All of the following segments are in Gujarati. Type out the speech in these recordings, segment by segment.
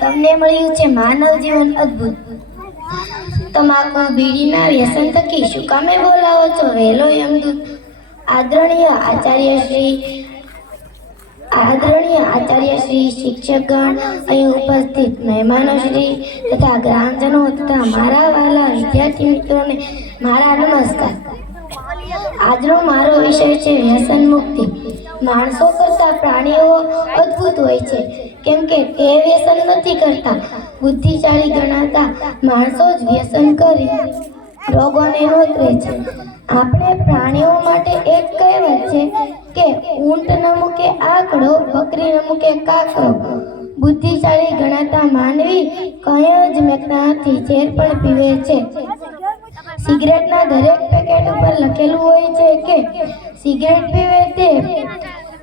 તમને મળ્યું છે માનવ જીવન અદ્ભુત। તમાકુ બીડીના વ્યસન થકી શું કામે બોલાવો છો વહેલો યમદૂત। આદરણીય આચાર્ય શ્રી શિક્ષકગણ, અહીં ઉપસ્થિત મહેમાનો શ્રી તથા ગ્રામજનો તથા મારા વાલા વિદ્યાર્થી મિત્રોને મારા નમસ્કાર। આજનો મારો વિષય છે વ્યસન મુક્તિ। માણસો કરતા પ્રાણીઓ અદ્ભુત હોય છે, કેમ કે તે વ્યસન નથી કરતા। બુદ્ધિશાળી ગણાતા માણસો જ વ્યસન કરી રોગોને નોતરે છે। આપણે પ્રાણીઓ માટે એક કહેવત છે કે ઊંટ ન મૂકે આંકડો, બકરી ન મૂકે કાકરો। બુદ્ધિશાળી ગણાતા માનવી કંઈ જ મેકતા નથી, ઝેર પણ પીવે છે। સિગરેટના દરેક પેકેટ ઉપર લખેલું હોય છે કે સિગરેટ પીવે તે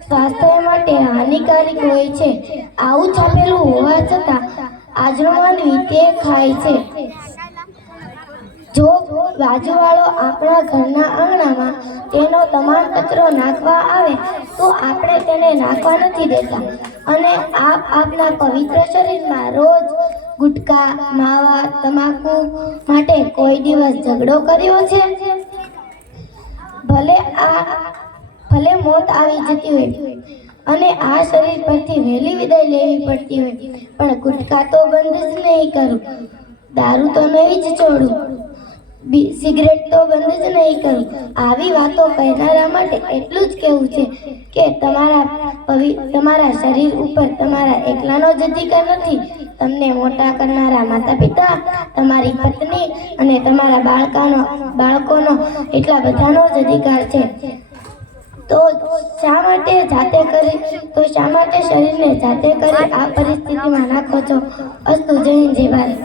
સ્વાસ્થ્ય માટે હાનિકારક હોય છે। આવું છાપેલું હોવા છતાં આજનો માનવી તે ખાય છે। જો બાજુવાળો આપણા ઘરના આંગણામાં તેનો તમામ કચરો નાખવા આવે તો આપણે તેને નાખવા નથી દેતા, અને આપના પવિત્ર શરીરમાં રોજ ગુટકા, માવા, તમાકુ માટે કોઈ દિવસ ઝઘડો કર્યો છે? ભલે મોત આવી જતી હોય અને આ શરીર પરથી વહેલી વિદાય લેવી પડતી હોય, પણ ગુટકા તો બંધ જ નહીં કરું, દારૂ તો નહીં જ છોડું, સિગરેટ તો બંધ જ નહીં કરું। આવી વાતો કહેનારા માટે એટલું જ કહેવું છે કે તમારા શરીર ઉપર તમારા એકલાનો જ અધિકાર નથી। તમને મોટા કરનારા માતા પિતા, તમારી પત્ની અને તમારા બાળકોનો એટલા બધાનો જ અધિકાર છે। તો શા માટે શરીરને જાતે કરી આ પરિસ્થિતિમાં નાખો છો? અસ્તુ, જય હિન્દ, જય ભારત।